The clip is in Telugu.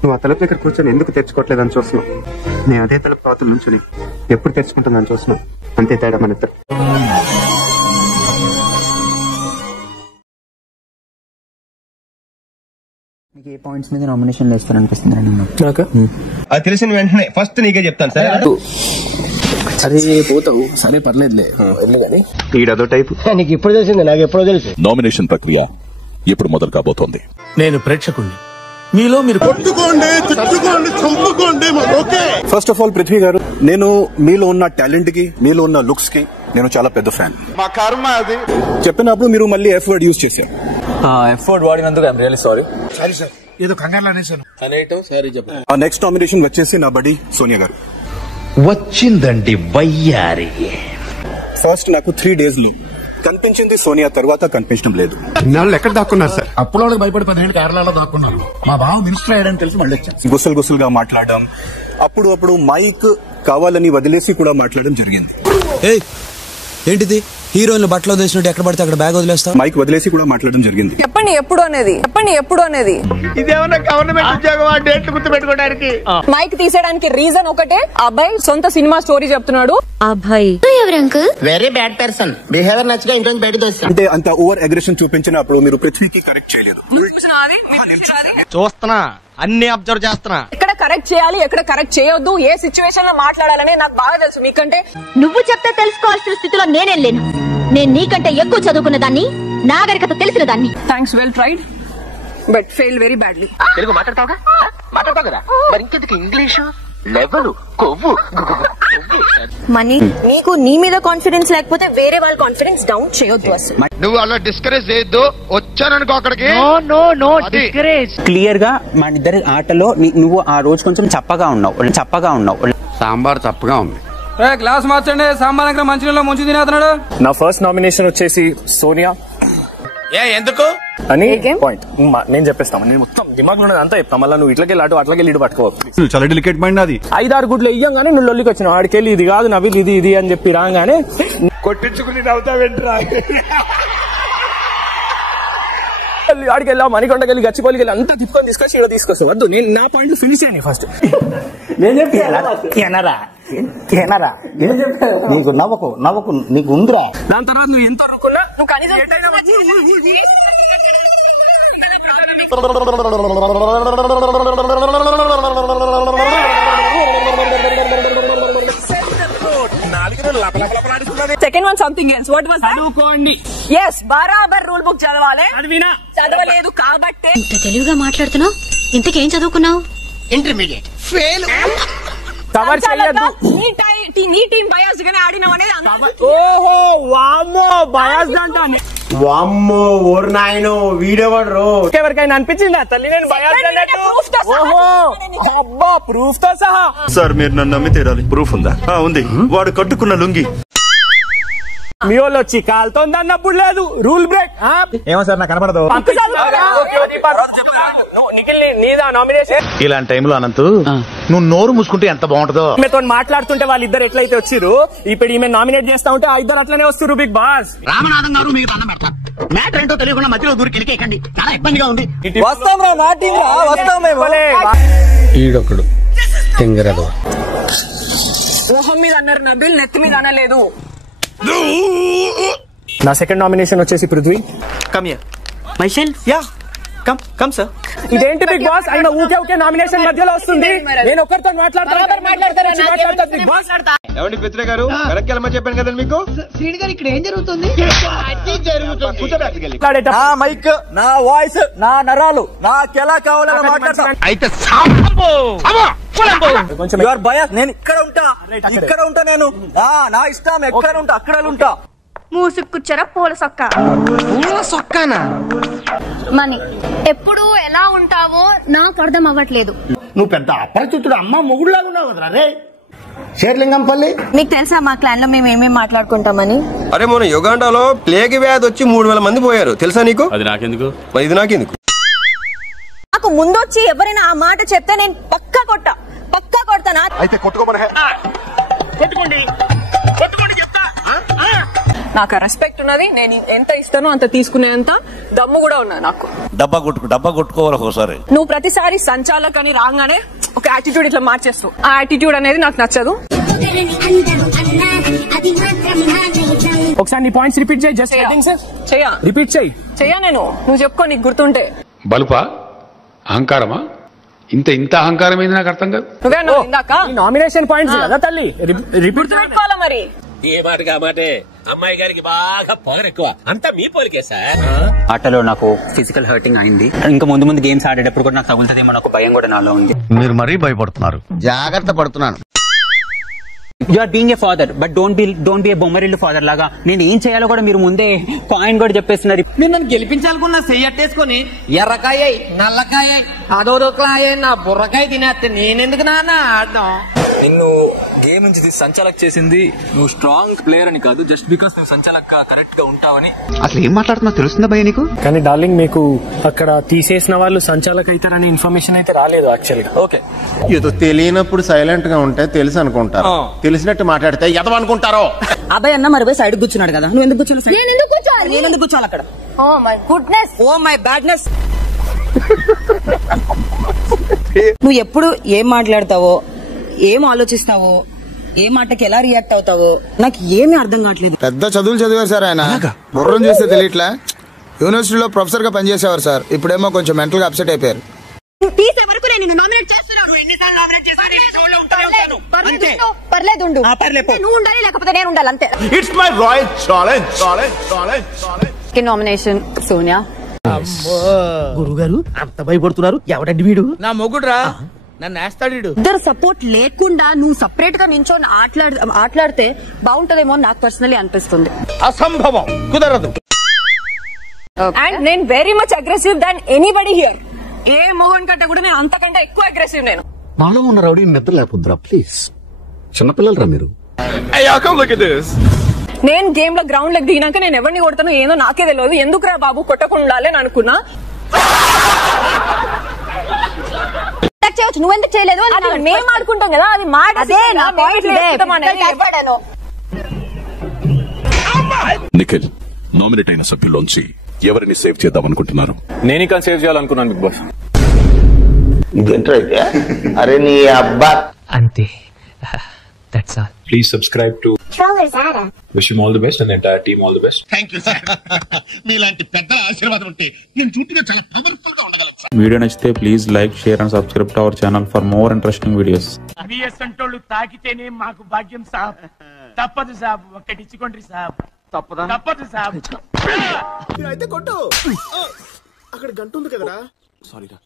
నువ్వు ఆ తలుపు దగ్గర కూర్చొని ఎందుకు తెచ్చుకోవట్లేదని చూస్తున్నావు. నేను అదే తలుపు అవతల నుంచుని ఎప్పుడు తెచ్చుకుంటుందని చూస్తున్నావు. అంతే తేడా మన ఇద్దరు. మీకు ఏ పాయింట్స్ మీద నామినేషన్ వేస్తాను అనిపిస్తుంది నాకు? అది తెలిసిన వెంటనే ఫస్ట్ నీకే చెప్తాను. సరే అరే పోతావు, సరే పర్లేదులే కానీ ఈడదో టైపు. నీకు ఇప్పుడు తెలిసింది, నాకు ఎప్పుడో తెలుసు. నామినేషన్ ప్రక్రియ ఇప్పుడు మొదలు కాబోతోంది. నేను ప్రేక్షకుణ్ణి, మీలో మీరు కొట్టుకోండి, తిట్టుకోండి, చంపుకోండి. ఫస్ట్ ఆఫ్ ఆల్ పృథ్వీ గారు, నేను మీలో ఉన్న టాలెంట్ కి, మీలో ఉన్న లుక్స్ కి నేను చాలా పెద్ద ఫ్యాన్. మా కర్మ అది. చెప్పినప్పుడు మీరు మళ్ళీ ఎఫ్ వర్డ్ యూజ్ చేశారు. ఎఫ్ వర్డ్ వాడినందుకు I'm really sorry. Sorry sir, ఏదో కంగారులో అనేసాను. అనేటం సారీ చెప్పండి. ఆ నెక్స్ట్ నామినేషన్ వచ్చేసి నా బడి సోనియా గారు. వచ్చిందండి వయ్యారి. ఫస్ట్ నాకు 3 days లో కనిపించింది సోనియా, తర్వాత కనిపించడం లేదు. నాళ్ళు ఎక్కడ దాక్కున్నారు సార్? అప్పుడు వాళ్ళకి భయపడి 10 ఏళ్ళు కేరళలో దాక్కున్నాను. మా బావ మినిస్టర్ అయ్యాడని తెలిసి మళ్ళీ వచ్చాను. గుసలు గుసలుగా మాట్లాడడం, అప్పుడు మైక్ కావాలని వదిలేసి కూడా మాట్లాడడం జరిగింది. ఏంటిది హీరోయిన్ బట్టలు వదిలేసినట్టు ఎక్కడ పడితే అక్కడ బ్యాగ్ వదిలేస్తా? మైక్ వదిలేసి కూడా మాట్లాడడం జరిగింది. చెప్పండి ఎప్పుడు అనేది ఇదేమన్నా గవర్నమెంట్ ఉద్యోగం, ఆ డేట్లు గుర్తు పెట్టుకోవడానికి. మైక్ తీసేయడానికి రీజన్ ఒకటే, అబ్బాయి సొంత సినిమా స్టోరీ చెప్తున్నాడు. అబ్బాయి వెరీ బ్యాడ్ పర్సన్, బిహేవియర్ నచ్చగా ఇంట్లో బయట అంటే అంత ఓవర్ అగ్రెషన్ చూపించినప్పుడు మీరు పృథ్వీకి కరెక్ట్ చేయలేదు. చూస్తున్నా, అన్ని అబ్జర్వ్ చేస్తున్నా. ఎక్కడ కరెక్ట్ చేయాలి, ఎక్కడ కరెక్ట్ చేయొద్దు, ఏ సిచ్యువేషన్ లో మాట్లాడాలని నాకు బాగా తెలుసు. మీకంటే నువ్వు చెప్తే తెలుసుకోవాల్సిన స్థితిలో నేనేం లేను. నేను నీకంటే ఎక్కువ చదువుకున్న దాన్ని, నాగరికత తెలిసిన దాన్ని. Thanks, well tried but fail very badly. Telugu మాట్లాడతావు కదా, మరి ఇంకెందుకు ఇంగ్లీషు లెవెల్ కొవ్వు. మనీ, నీకు నీ మీద కాన్ఫిడెన్స్ లేకపోతే వేరే వాళ్ళ కాన్ఫిడెన్స్ డౌన్ చేయొద్దు. అసలు నువ్వు అలా డిస్కరేజ్ చేయొద్దు. వచ్చాననుకో అక్కడికి. క్లియర్ గా మన ఇద్దరి ఆటలో నువ్వు ఆ రోజు కొంచెం చప్పగా ఉన్నావు. సాంబార్ చప్పగా ఉంది. గ్లాస్ మార్చండి, సాంబార్ మంచినీళ్ళలో ముంచి తినేస్తున్నాడు. నా ఫస్ట్ నామినేషన్ వచ్చేసి సోనియా. ఎందుకు అని పాయింట్ నేను చెప్పేస్తాను. నేను మొత్తం దిమాగ్ లో అంతా చెప్తాను. మళ్ళీ నువ్వు ఇట్లకెళ్ళి అట్లకెళ్ళి ఇటు పట్టుకోవచ్చు. చాలా డెలికేట్ మైండ్ అది. 5-6 గుడ్లు ఇయ్యంగానే నువ్వు లొల్లికి వచ్చినావు. ఆడికెళ్ళి ఇది కాదు నవీల్, ఇది అని చెప్పి రాగానే కొట్టించుకుని నవ్వుతావేంట్రా. ఆడికి వెళ్ళావు, మణికొండకెళ్ళి గచ్చిపోలికి వెళ్ళి అంతా తిప్పుకొని తీసుకొస్తావు. వద్దు, నేను నా పాయింట్ ఫినిష్ అయ్యాను ఫస్ట్. నేను చెప్పారా నీకు నవ్వకు నీకు ఉందిరా. దాని తర్వాత నువ్వు ఎంత అనుకున్నా నువ్వు కనీసం second one something else. What was చదువుకోండి. yes బరాబర్ రూల్ బుక్ చదవాలి. చదవలేదు కాబట్టి ఇంత తెలివిగా మాట్లాడుతున్నావు. ఇంతకేం చదువుకున్నావు? Intermediate fail. కవర్ చేయొద్దు. నీ టీం బయాస్ గానే ఆడినావు అనేది. ఓహో వామ్మో బయాస్ అంటాను. వామ్మో ఓర్ నాయనో వీడియో వాడు. ఎవరికైనా అనిపించిందా తల్లి నేను బయాస్ అన్నట్టు? ఓహో అబ్బా, ప్రూఫ్ తో సహా. సార్ మీరు నన్ను నమ్మి తీరాలి. ప్రూఫ్ ఉందా? ఉంది. వాడు కట్టుకున్న లుంగి మీ వాళ్ళు వచ్చి కాలుతోంది అన్నప్పుడు లేదు. Rule break. ఏమో సార్ నాకు కనపడదు. నీదా నామినేషన్? ఇలాంటి టైంలో అనంతు నువ్వు నోరు మూసుకుంటే ఎంత బాగుంటుందో. ఈమెతో మాట్లాడుతుంటే వాళ్ళిద్దరు ఎట్లయితే వచ్చిర్రు, ఇప్పుడు ఈమె నామినేట్ చేస్తా ఉంటే ఆ ఇద్దరు అట్లనే వస్తారు. బిగ్ బాస్ రామనాథం గారు మీకు దండం పెడతారు. మ్యాటర్ ఏంటో తెలియకుండా మధ్యలో దూరికి ఎనికేకండి, చాలా ఇబ్బందిగా ఉంది. వస్తాం రా, నా టీం రా, వస్తాం మేము. ఈడొకడు తింగరదు. మొహం మీద అన్నారు నబిల్, నెత్తి మీద అనలేదు. నా సెకండ్ నామినేషన్ వచ్చేసి Prithvi. Come here myself. Yeah come sir. ఇదేంటి బిగ్ బాస్ అయినా ఊకే నామినేషన్ మధ్యలో వస్తుంది. నేను ఒక్కరితో మాట్లాడతాను బిగ్ బాస్. ఏమండి పృథ్వీ గారు, వెనక్కి వెళ్ళమని చెప్పాను కదండి మీకు. శ్రీని గారు ఇక్కడ ఏం జరుగుతుంది? నా మైక్, నా వాయిస్, నా నరాలు నాకెలా కావాలని మాట్లాడతాను. అయితే కొంచెం నేను ఇక్కడ ఉంటా నేను. నా ఇష్టం, ఎక్కడ ఉంటా అక్కడ ఉంటా. మూసుకు కూర్చోరా పూల సొక్క. సొక్కానా? మనీ, ఎప్పుడు ఎలా ఉంటావో నాకు అర్థం అవ్వట్లేదు. నువ్వు పెద్ద అపరిచితుడు అమ్మ మొగుడులాగా ఉన్నావు కదరా రే. షేర్లింగంపల్లి, మీకు తెలుసా మా క్లాన్ లో మేము ఏమేమి మాట్లాడుకుంటామని? అరే మొన్న యుగాండాలో ప్లేగ్ వ్యాధి వచ్చి 3000 మంది పోయారు తెలుసా నీకు? అది నాకెందుకు? ఇది నాకెందుకు? నాకు ముందొచ్చి ఎవరైనా ఆ మాట చెప్తే నేను పక్కా కొడతానా? అయితే కొట్టుకోమని. కొట్టుకోండి చెప్తా. నాకు రెస్పెక్ట్ ఉన్నది, నేను ఎంత ఇస్తానో అంత తీసుకునేంత దమ్ము కూడా ఉన్నది నాకు. డబ్బా కొట్టుకోవాలి ఒకసారి. నువ్వు ప్రతిసారి సంచాలక్ అని రాగానే ఒక యాటిట్యూడ్ ఇట్లా మార్చేస్తావు. ఆ యాటిట్యూడ్ అనేది నాకు నచ్చదు. ఒకసారి నీ పాయింట్స్ రిపీట్ చేయి. జస్ట్ రిపీట్ చెయ్యా నేను, నువ్వు చెప్పుకో నీకు గుర్తుంటే. బలుపా అహంకారమా? ఇంత అహంకారం ఏంది నాకు అర్థం కాదు. నువ్వే ఇందాక నామినేషన్ పాయింట్స్ కదా తల్లి, రిపీట్ పెట్టుకోవాలా మరి? ఏ మాట కాబట్టి అమ్మాయి గారికి బాగా పొగరు ఎక్కువ, అంతా మీ పోలికే సార్. ఆటలో నాకు ఫిజికల్ హర్టింగ్ అయింది. ఇంకా ముందు గేమ్స్ ఆడేటప్పుడు కూడా నాకు తగులుతుందేమో నాకు భయం కూడా నాలో ఉంది. మీరు మరీ భయపడుతున్నారు. జాగ్రత్త పడుతున్నాను. You are being a father but don't be a Bommarillu father లాగా. నేను ఏం చేయాలో కూడా మీరు ముందే పాయింట్ కూడా చెప్పేస్తున్నారు. మీరు నన్ను గెలిపించాలనుకున్న చెయ్యట్టేసుకొని ఎర్రకాయ నల్లకాయ అదోదోకలాయ నా బుర్రకాయ తినేస్తే నేనెందుకు నాన్న ఆడడం? నిన్ను గేమ్ నుంచి సంచాలక్ చేసింది నువ్వు స్ట్రాంగ్ ప్లేయర్ అని కాదు, జస్ట్ బికాస్ నువ్వు సంచాలక్ కరెక్ట్ గా ఉంటావని. అసలు ఏం మాట్లాడుతున్నా తెలుస్తుందా భయ నీకు? కానీ డార్లింగ్ మీకు అక్కడ తీసేసిన వాళ్ళు సంచాలక్ అవుతారని ఇన్ఫర్మేషన్ అయితే రాలేదు యాక్చువల్గా. ఓకే, ఏదో తెలియనప్పుడు సైలెంట్ గా ఉంటే తెలుసు అనుకుంటారు, తెలిసినట్టు మాట్లాడితే ఎదవనుకుంటారో. అబ్బాయి అన్న మరి సైడ్ కూర్చున్నాడు కదా, నువ్వు ఎందుకు కూర్చోవాలి? నేను ఎందుకు కూర్చోవాలి అక్కడ? Oh my goodness, oh my badness. నువ్వు ఎప్పుడు ఏం మాట్లాడతావో, ఏం ఆలోచిస్తావో, ఏ మాటకి ఎలా రియాక్ట్ అవుతావో నాకు ఏమీ అర్థం కావట్లేదు. పెద్ద చదువులు చదివారు సార్ ఆయన, బుర్రం చేస్తే తెలియట్లా. యూనివర్సిటీలో ప్రొఫెసర్ గా పనిచేసేవారు సార్, ఇప్పుడేమో కొంచెం మెంటల్ గా అప్సెట్ అయిపోయారు. తీసే వరకు నేను నామినేట్ చేస్తున్నాను. పర్లేదు, నువ్వు ఉండాలి లేకపోతే నేను ఉండాలి అంతే. It's my right challenge. Nomination Sonia. గురుగారు అంత భయపడుతున్నారు, ఎవడండి వీడు? నా మొగుడురా, నన్ను వేస్తాడు. ఇద్దరు సపోర్ట్ లేకుండా నువ్వు సపరేట్ గా నించొని ఆటలాడితే బాగుంటదేమో నాకు పర్సనలీ అనిపిస్తుంది. అసంభవం, కుదరదు. అండ్ నేను very much aggressive than anybody here. ఏ మొగన్ కంటే కూడా నేను అంతకంటే ఎక్కువ అగ్రెసివ్. నేను మాలో ఉన్న రౌడీ నిద్ర లేకపోద్దురా ప్లీజ్, చిన్నపిల్లలరా మీరు. నేను గేమ్ లో గ్రౌండ్ లెగ్ దిగినాక నేను ఎవరిని కొడతాను ఏదో నాకే తెలియదు. ఎందుకురా బాబు కొట్టకుండా అని అనుకున్నా. నువ్వెందుకు చేయలేదు? మేము ఆడుకుంటాం కదా, అది మా నిఖిల్, నామినేట్ అయిన సభ్యుల్లోంచి ఎవరిని సేవ్ చేద్దామనుకుంటున్నారు? నేను ఇంకా సేవ్ చేయాలనుకున్నాను బిగ్ బాస్. అరే నీ అబ్బా అంతే. That's all. Please subscribe to Wish him all the best and the entire team all the best. Thank you sir. మీలాంటి పెద్దల ఆశీర్వాదం ఉంటే నేను చుట్టూ చాలా పవర్ఫుల్ గా ఉండగలను. వీడియో నచ్చితే please like, share and subscribe to our channel for more interesting videos. బిఎస్ఎంటోళ్ళు తాకితేనే మాకు భాగ్యం సాబ్. తప్పదు సాబ్, ఒక్కటిచ్చుకోండి సాబ్. తప్పదు సాబ్. అయితే కొట్టు, అక్కడ గంట ఉంది కదరా. సారీరా.